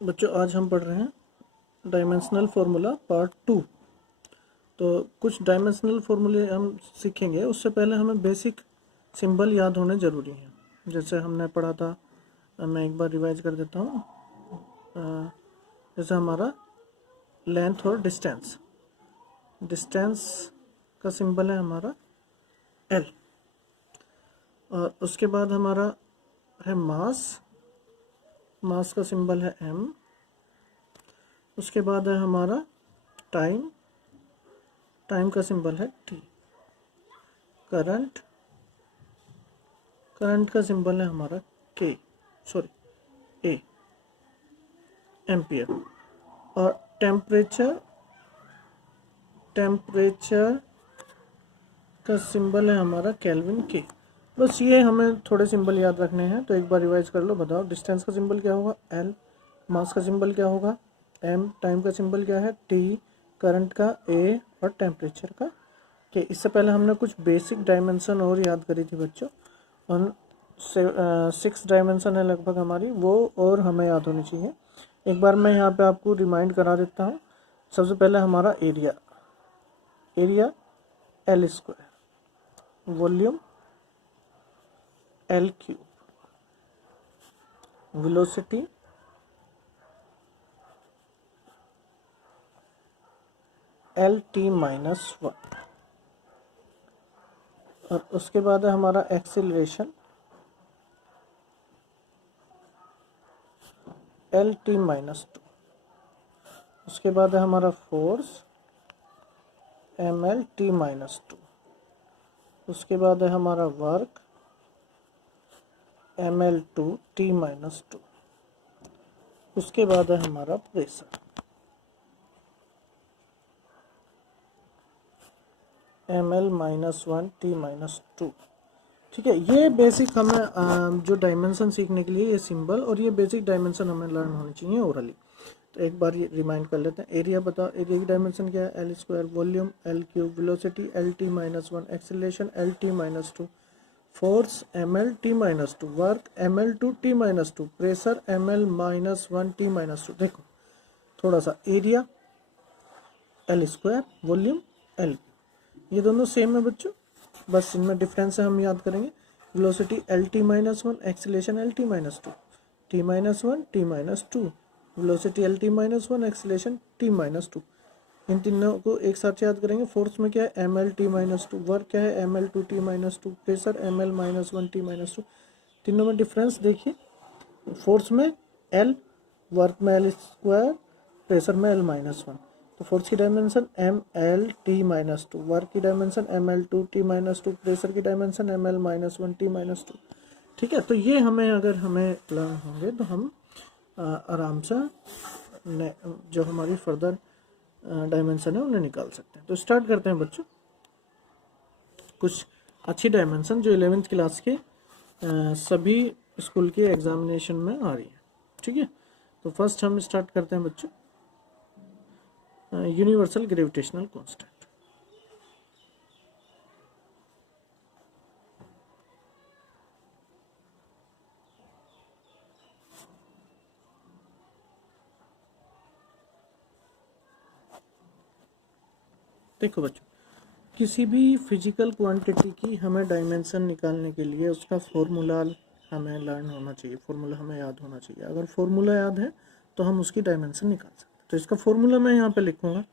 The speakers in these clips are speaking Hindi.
बच्चों आज हम पढ़ रहे हैं डायमेंशनल फार्मूला पार्ट 2। तो कुछ डायमेंशनल फार्मूले हम सीखेंगे, उससे पहले हमें बेसिक सिंबल याद होने ज़रूरी हैं। जैसे हमने पढ़ा था, मैं एक बार रिवाइज कर देता हूँ। जैसे हमारा लेंथ और डिस्टेंस, डिस्टेंस का सिंबल है हमारा एल, और उसके बाद हमारा है मास, मास का सिंबल है एम। उसके बाद है हमारा टाइम, टाइम का सिंबल है टी। करंट, करंट का सिंबल है हमारा ए, एम्पियर। और टेम्परेचर, टेम्परेचर का सिंबल है हमारा केल्विन के। बस ये हमें थोड़े सिंबल याद रखने हैं, तो एक बार रिवाइज कर लो। बताओ डिस्टेंस का सिंबल क्या होगा एल, मास का सिंबल क्या होगा एम, टाइम का सिंबल क्या है टी, करंट का ए और टेम्परेचर का के। इससे पहले हमने कुछ बेसिक डायमेंशन और याद करी थी बच्चों, और 6 डायमेंशन है लगभग हमारी, वो और हमें याद होनी चाहिए। एक बार मैं यहाँ पे आपको रिमाइंड करा देता हूँ। सबसे पहले हमारा area, area L square, volume L cube, velocity L T minus 1, और उसके बाद है हमारा एक्सीलरेशन एल टी माइनस 2। उसके बाद है हमारा force M L T minus 2। उसके बाद है हमारा work M L two T minus 2। उसके बाद है हमारा pressure M L minus 1 T minus 2। ठीक है, ये बेसिक हमें जो डायमेंशन सीखने के लिए ये सिंबल और ये बेसिक डायमेंशन हमें लर्न होनी चाहिए ओरली। तो एक बार ये रिमाइंड कर लेते हैं। एरिया बताओ, एरिया की डायमेंशन क्या है L square, volume L cube, velocity L T minus 1, acceleration L T minus 2, force M L T minus 2, work M L two T minus 2, pressure M L minus 1 T minus 2। देखो थोड़ा सा, area L square, volume L, ये दोनों सेम है बच्चों, बस इनमें डिफरेंस है हम याद करेंगे। Velocity L T minus 1, acceleration L T minus 2, T minus 1 T minus 2, velocity L T minus 1, acceleration T minus 2। इन तीनों को एक साथ याद करेंगे। फोर्स में क्या है M L T minus 2, work क्या है M L two T minus 2, pressure M L minus 1 T minus 2। तीनों में डिफरेंस देखिए, फोर्स में एल, वर्क में एल स्क्वायर, प्रेशर में एल माइनस 1। तो फोर्स की dimension M L T minus 2, work की dimension M L two T minus 2, pressure की dimension M L minus 1 T minus 2। ठीक है, तो ये हमें अगर हमें लर्न होंगे तो हम आराम से जो हमारी फर्दर डायमेंशन है उन्हें निकाल सकते हैं। तो स्टार्ट करते हैं बच्चों, कुछ अच्छी डायमेंशन जो 11th क्लास के सभी स्कूल के एग्जामिनेशन में आ रही है। ठीक है, तो फर्स्ट हम स्टार्ट करते हैं बच्चों, यूनिवर्सल ग्रेविटेशनल कांस्टेंट। देखो बच्चों, किसी भी फिजिकल क्वांटिटी की हमें डायमेंशन निकालने के लिए उसका फॉर्मूला हमें लर्न होना चाहिए, फॉर्मूला हमें याद होना चाहिए। अगर फॉर्मूला याद है तो हम उसकी डायमेंशन निकाल सकते हैं। तो इसका फॉर्मूला मैं यहाँ पे लिखूँगा,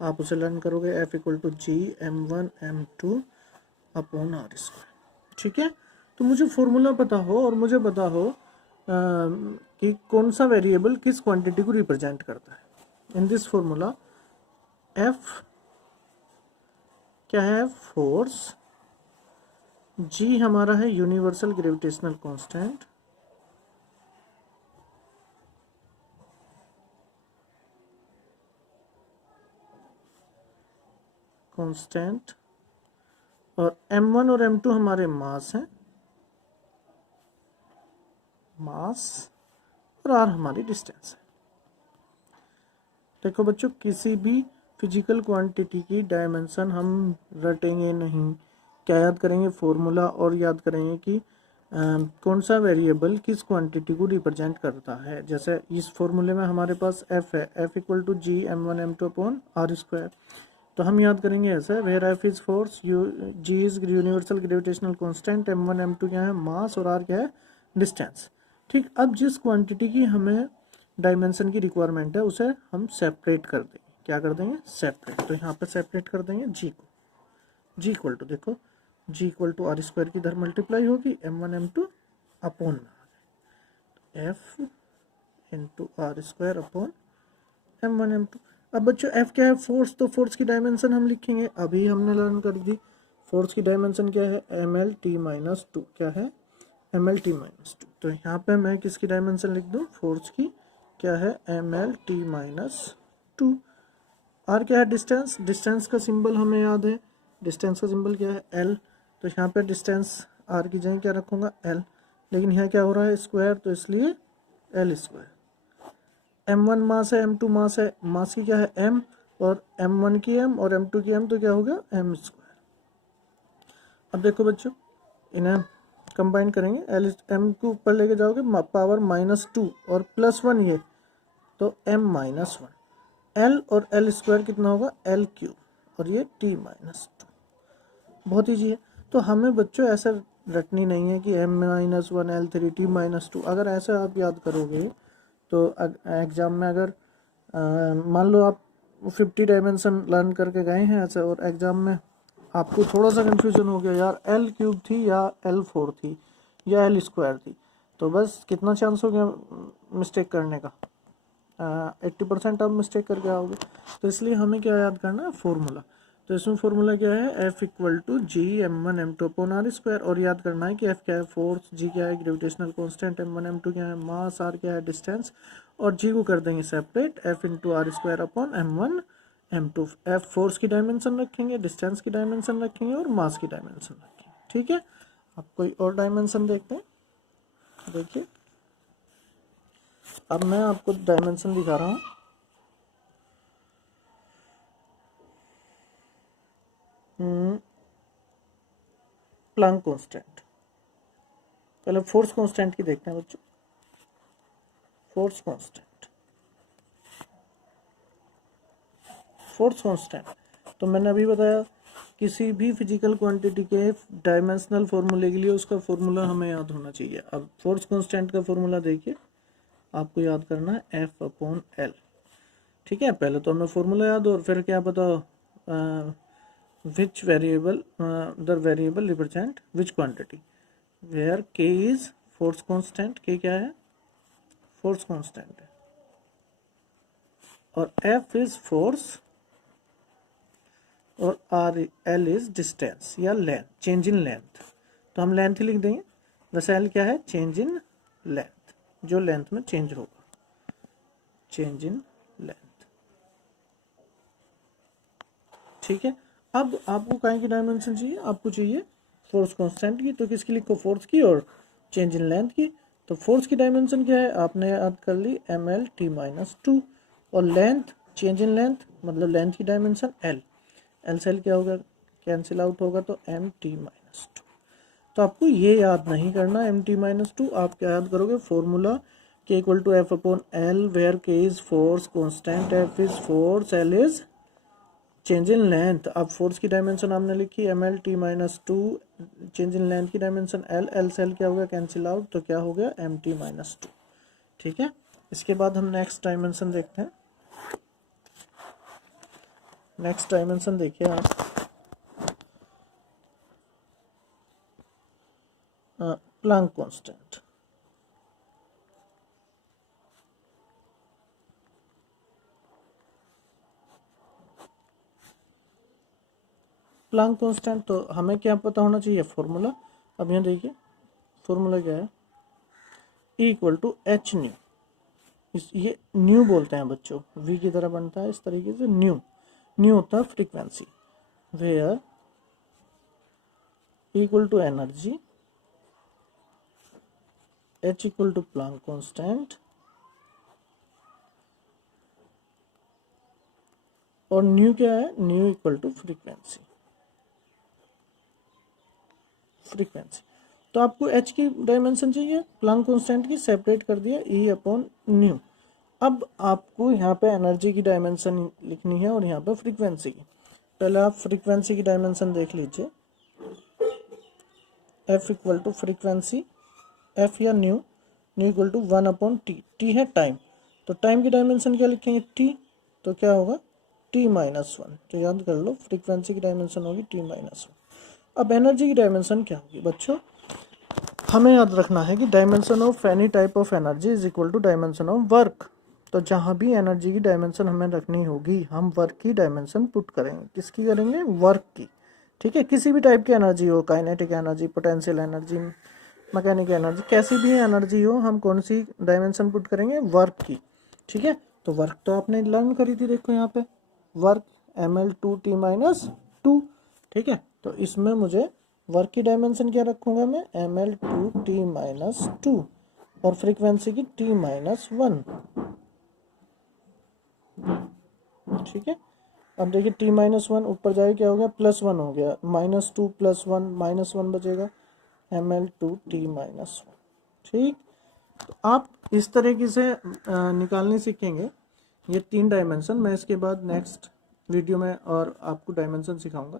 आप उसे लर्न करोगे, F equal to G M one M two upon R square. ठीक है, तो मुझे फॉर्मूला पता हो और मुझे पता हो कि कौन सा वेरिएबल किस क्वांटिटी को रिप्रेजेंट करता है। इन दिस फॉर्मूला एफ क्या है फोर्स, जी हमारा है यूनिवर्सल ग्रेविटेशनल कांस्टेंट, कांस्टेंट, और m1 और m2 हमारे मास हैं, मास, और r हमारी डिस्टेंस है। देखो बच्चों, किसी भी फिजिकल क्वांटिटी की डायमेंशन हम रटेंगे नहीं, क्या याद करेंगे फॉर्मूला, और याद करेंगे कि कौन सा वेरिएबल किस क्वांटिटी को रिप्रेजेंट करता है। जैसे इस फॉर्मूले में हमारे पास f है, f equal to G m1 m2 upon R square. तो हम याद करेंगे ऐसे, where f is force, g is universal gravitational constant, m1 m2 क्या है मास और r क्या है डिस्टेंस। ठीक, अब जिस क्वांटिटी की हमें डायमेंशन की रिक्वायरमेंट है उसे हम सेपरेट कर देंगे। क्या कर देंगे, सेपरेट। तो यहाँ पे सेपरेट कर देंगे g को, g इक्वल टू देखो g equal to R square की इधर मल्टीप्लाई होगी m1 m2 अपॉन में f into R square upon m1 m2। अब बच्चों f क्या है, फोर्स। तो फोर्स की डायमेंशन हम लिखेंगे, अभी हमने लर्न कर दी। फोर्स की डायमेंशन क्या है, mlt-2। क्या है, mlt-2। तो यहाँ पे मैं किसकी डायमेंशन लिख दूँ, फोर्स की। क्या है, mlt-2। r क्या है, डिस्टेंस। डिस्टेंस का सिंबल हमें याद है, डिस्टेंस का सिंबल क्या है, l। तो यहाँ पे डिस्टेंस r की जगह क्या रखूँगा, l। लेकिन यहाँ क्या हो रहा है, स्क्वायर, तो इसलिए l स्क्वायर। m1 मास है, m2 मास है, मास की क्या है m, और m1 की m और m2 की m, तो क्या होगा m स्क्वायर। अब देखो बच्चों, इन्हें कंबाइन करेंगे, l m को ऊपर लेके जाओगे पावर -2 और +1 ये, तो m-1। l और l स्क्वायर कितना होगा, l क्यूब, और ये t-2। बहुत ईजी है। तो हमें बच्चों ऐसा रटनी नहीं है कि m-1 l3 t-2। अगर ऐसा आप याद करोगे तो एग्ज़ाम में अगर मान लो आप 50 डायमेंशन लर्न करके गए हैं ऐसे, और एग्ज़ाम में आपको थोड़ा सा कन्फ्यूजन हो गया यार l क्यूब थी या l4 थी या l स्क्वायर थी, तो बस कितना चांस हो गया मिस्टेक करने का, 80% आप मिस्टेक करके आओगे। तो इसलिए हमें क्या याद करना है, फॉर्मूला। तो इसमें फॉर्मूला क्या है, f equal to G m1 m2 upon R square. और याद करना है कि f क्या है, फोर्स, g क्या है ग्रेविटेशनल कांस्टेंट, m1 m2 क्या है मास, r क्या है डिस्टेंस, और g को कर देंगे separate, f into R square upon m1 m2। f force की डायमेंशन रखेंगे, डिस्टेंस की डायमेंशन रखेंगे और मास की डायमेंशन रखेंगे। ठीक है, अब कोई और डायमेंशन देखते हैं। देखिए अब मैं आपको डायमेंशन दिखा रहा हूँ। Planck constant. पहले फोर्स कांस्टेंट की देखते हैं बच्चों। फोर्स कांस्टेंट, फोर्स कांस्टेंट तो मैंने अभी बताया, किसी भी फिजिकल क्वांटिटी के डायमेंशनल फॉर्मूले के लिए उसका फॉर्मूला हमें याद होना चाहिए। अब फोर्स कांस्टेंट का फॉर्मूला देखिए, आपको याद करना है F अपॉन L। ठीक है, पहले तो हमें फॉर्मूला याद हो, और फिर क्या बताओ, which variable the variable represent which quantity, where K is force constant. K क्या है, फोर्स कांस्टेंट है, और F इज फोर्स, और L इज डिस्टेंस या लेंथ, चेंज इन लेंथ। तो हम लेंथ ही लिख देंगे। वैसे L क्या है, चेंज इन लेंथ, जो लेंथ में चेंज होगा, चेंज इन लेंथ। ठीक है, अब आपको काहे की डायमेंशन चाहिए, आपको चाहिए फोर्स कांस्टेंट की। तो किसकी लिखो, फोर्स की और चेंज इन लेंथ की। तो फोर्स की डायमेंशन क्या है, आपने याद कर ली mlt-2, और लेंथ, चेंज इन लेंथ मतलब लेंथ की डायमेंशन l। एल से एल क्या होगा, कैंसिल आउट होगा, तो mt-2। तो आपको ये याद नहीं करना mt-2, आप क्या याद करोगे, formula k equal to F upon L, where k is force constant, f is force, l is change in length. अब फोर्स की डायमेंशन आपने लिखी mlt-2, चेंज इन लेंथ की डायमेंशन l, l से l क्या होगा, कैंसिल आउट, तो क्या हो गया mt-2। ठीक है, इसके बाद हम नेक्स्ट डायमेंशन देखते हैं। नेक्स्ट डायमेंशन देखिए आप, प्लैंक कांस्टेंट। प्लैंक कांस्टेंट तो हमें क्या पता होना चाहिए, फॉर्मूला। अब यहाँ देखिए फॉर्मूला क्या है, E equal to H nu. ये न्यू बोलते हैं बच्चों, V की तरह बनता है इस तरीके से, न्यू। न्यू होता है frequency, where E equal to energy, H equal to Planck constant, और न्यू क्या है, nu equal to frequency. Frequency तो आपको एच की डायमेंशन चाहिए, प्लैंक कांस्टेंट की सेपरेट कर दिया ई अपॉन न्यू। अब आपको यहाँ पे एनर्जी की डायमेंशन लिखनी है और यहाँ पे फ्रीक्वेंसी की। पहले आप फ्रीक्वेंसी की डायमेंशन देख लीजिए, F equal to frequency, F या nu equal to 1 upon T, T है टाइम, तो टाइम की डायमेंशन क्या लिखेंगे टी, तो क्या होगा टी माइनस 1, तो याद कर लो फ्रीक्वेंसी की डायमेंशन होगी टी माइनस 1। अब एनर्जी की डायमेंशन क्या होगी बच्चों, हमें याद रखना है कि dimension of any type of energy is equal to dimension of work. तो जहाँ भी एनर्जी की डायमेंशन हमें रखनी होगी हम वर्क की डायमेंशन पुट करेंगे, किसकी करेंगे, वर्क की। ठीक है, किसी भी टाइप की एनर्जी हो, kinetic energy, potential energy, mechanical energy, कैसी भी एनर्जी हो, हम कौन सी डायमेंशन पुट करेंगे, वर्क की। ठीक है, तो वर्क तो आपने लर्न करी थी, देखो यहाँ पे वर्क ml2t माइनस 2। ठीक है, तो इसमें मुझे वर्क की डायमेंशन क्या रखूंगा मैं, ml2t माइनस 2 और फ्रीक्वेंसी की t माइनस 1। ठीक है, अब देखिए t माइनस 1 ऊपर जाए क्या हो गया, प्लस 1 हो गया, माइनस 2 प्लस 1 माइनस 1 बचेगा, ml2t माइनस 1। ठीक, तो आप इस तरीके से निकालने सीखेंगे ये 3 डायमेंशन। मैं इसके बाद नेक्स्ट वीडियो में और आपको डायमेंशन सिखाऊंगा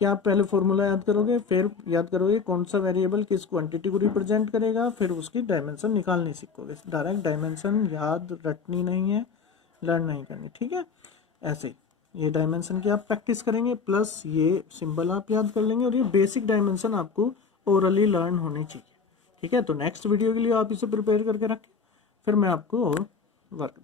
कि आप पहले फॉर्मूला याद करोगे, फिर याद करोगे कौन सा वेरिएबल किस क्वांटिटी को रिप्रेजेंट करेगा, फिर उसकी डायमेंशन निकालनी सीखोगे। डायरेक्ट डायमेंशन याद रटनी नहीं है, लर्न नहीं करनी। ठीक है, ऐसे ये डायमेंशन की आप प्रैक्टिस करेंगे, प्लस ये सिंबल आप याद कर लेंगे, और ये बेसिक डायमेंशन आपको ओरली लर्न होनी चाहिए। ठीक है, तो नेक्स्ट वीडियो के लिए आप इसे प्रिपेयर करके रखें, फिर मैं आपको और वर्क